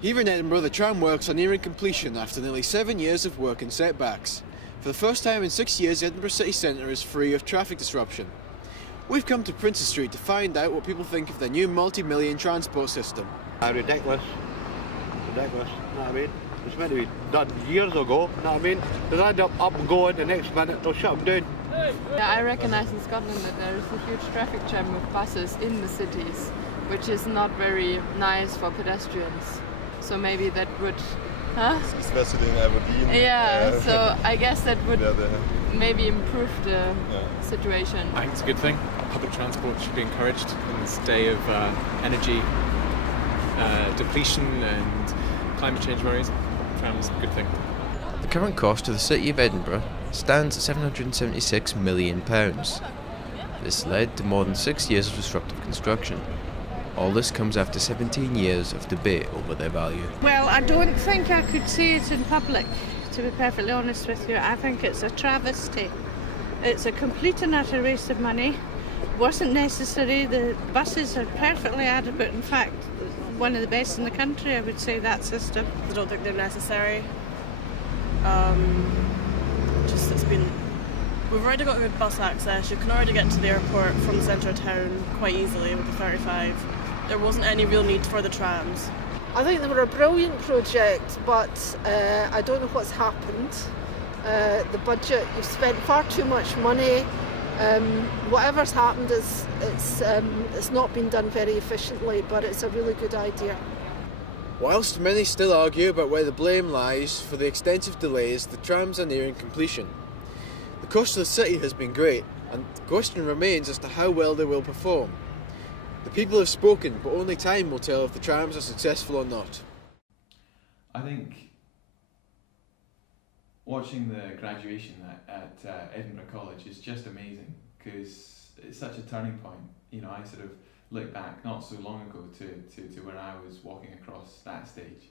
Here in Edinburgh, the tram works are nearing completion after nearly 7 years of work and setbacks. For the first time in 6 years, Edinburgh city centre is free of traffic disruption. We've come to Princess Street to find out what people think of their new multi-million transport system. Ridiculous. Ridiculous, you know what I mean? It's meant to be done years ago, you know what I mean? They'll end up and going, the next minute they'll shut them down. Yeah, I recognise in Scotland that there is a huge traffic jam with buses in the cities, which is not very nice for pedestrians. So maybe that would... Especially in Aberdeen. Yeah, so I guess that would maybe improve the situation. I think it's a good thing. Public transport should be encouraged in this day of energy depletion and climate change worries. Tram's a good thing. The current cost to the City of Edinburgh stands at £776 million. This led to more than 6 years of disruptive construction. All this comes after 17 years of debate over their value. Well, I don't think I could say it in public, to be perfectly honest with you. I think it's a travesty. It's a complete and utter waste of money. It wasn't necessary. The buses are perfectly adequate. In fact, one of the best in the country, I would say, that system. I don't think they're necessary. We've already got good bus access. You can already get to the airport from the centre of town quite easily with the 35. There wasn't any real need for the trams. I think they were a brilliant project, but I don't know what's happened. The budget, you've spent far too much money. Whatever's happened it's not been done very efficiently, but it's a really good idea. Whilst many still argue about where the blame lies for the extensive delays, the trams are nearing completion. The cost to the city has been great, and the question remains as to how well they will perform. The people have spoken, but only time will tell if the trams are successful or not. I think watching the graduation at Edinburgh College is just amazing, because it's such a turning point. You know, I sort of look back not so long ago to when I was walking across that stage,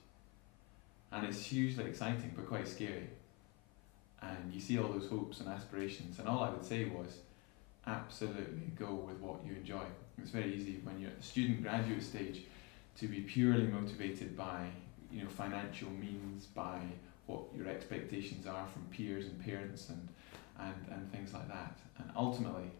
and it's hugely exciting but quite scary. And you see all those hopes and aspirations, and all I would say was absolutely go with what you enjoy. It's very easy when you're at the student graduate stage to be purely motivated by, you know, financial means, by what your expectations are from peers and parents and things like that. And ultimately,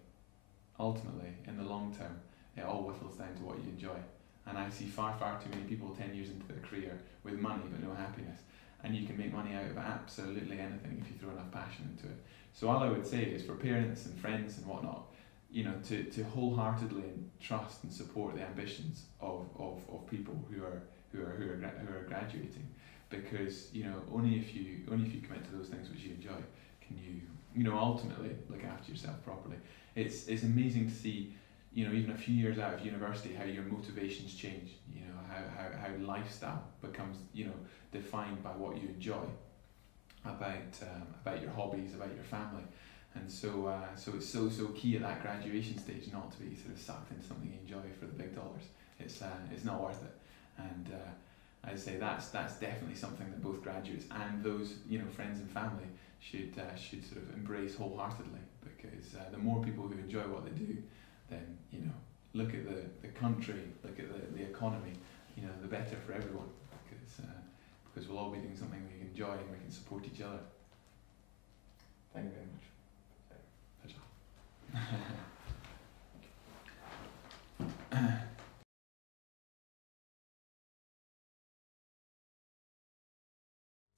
in the long term, it all whittles down to what you enjoy. And I see far too many people 10 years into their career with money but no happiness. And you can make money out of absolutely anything if you throw enough passion into it. So all I would say is for parents and friends and whatnot, you know, to wholeheartedly trust and support the ambitions of people who are graduating, because, you know, only if you commit to those things which you enjoy can you know, ultimately look after yourself properly. It's amazing to see, you know, even a few years out of university, how your motivations change. You know, how lifestyle becomes, you know, defined by what you enjoy, about your hobbies, about your family. And so it's so key at that graduation stage not to be sort of sucked into something you enjoy for the big dollars. It's not worth it. And I'd say that's definitely something that both graduates and those, you know, friends and family should sort of embrace wholeheartedly, because the more people who enjoy what they do, then, you know, look at the country, look at the economy, you know, the better for everyone, because we'll all be doing something we enjoy and we can support each other. Thank you very much.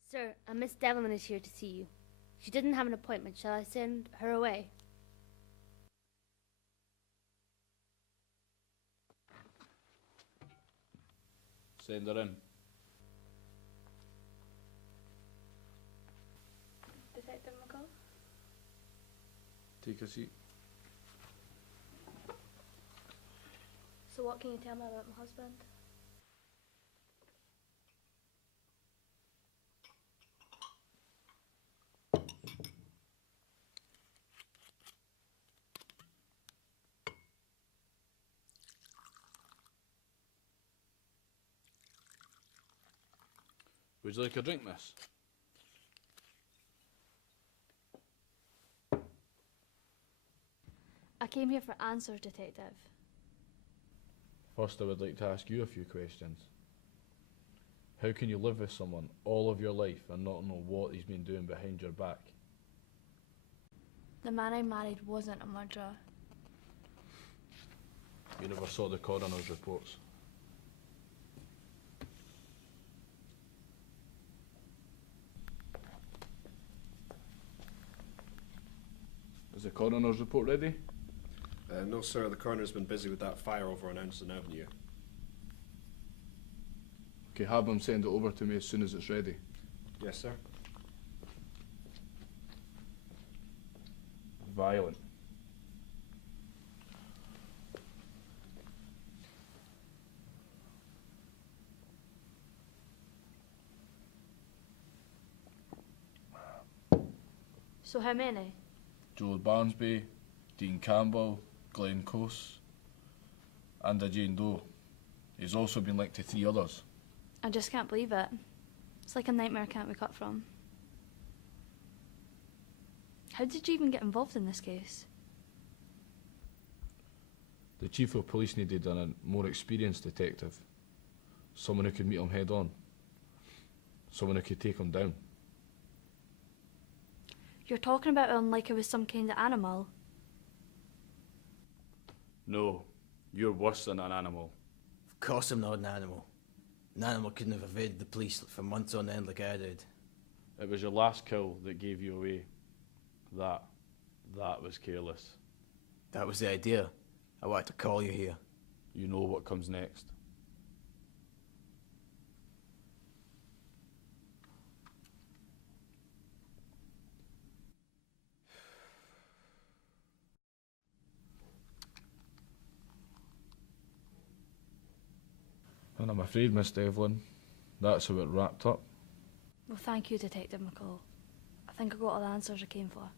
Sir, a Miss Devlin is here to see you. She didn't have an appointment. Shall I send her away? Send her in. Detective McCall? Take a seat. So what can you tell me about my husband? Would you like a drink, miss? I came here for answers, Detective. First, I would like to ask you a few questions. How can you live with someone all of your life and not know what he's been doing behind your back? The man I married wasn't a murderer. You never saw the coroner's reports. Is the coroner's report ready? No, sir. The coroner's been busy with that fire over on Anderson Avenue. Okay, have him send it over to me as soon as it's ready. Yes, sir. Violent. So how many? Joel Barnsby, Dean Campbell, Glenn Coase, and a Jane Doe. He's also been linked to 3 others. I just can't believe it. It's like a nightmare I can't wake up from. How did you even get involved in this case? The chief of police needed a more experienced detective. Someone who could meet him head on. Someone who could take him down. You're talking about him like he was some kind of animal. No, you're worse than an animal. Of course I'm not an animal. An animal couldn't have evaded the police for months on end like I did. It was your last kill that gave you away. That was careless. That was the idea. I wanted to call you here. You know what comes next. And I'm afraid, Miss Devlin, that's how it wrapped up. Well, thank you, Detective McCall. I think I got all the answers I came for.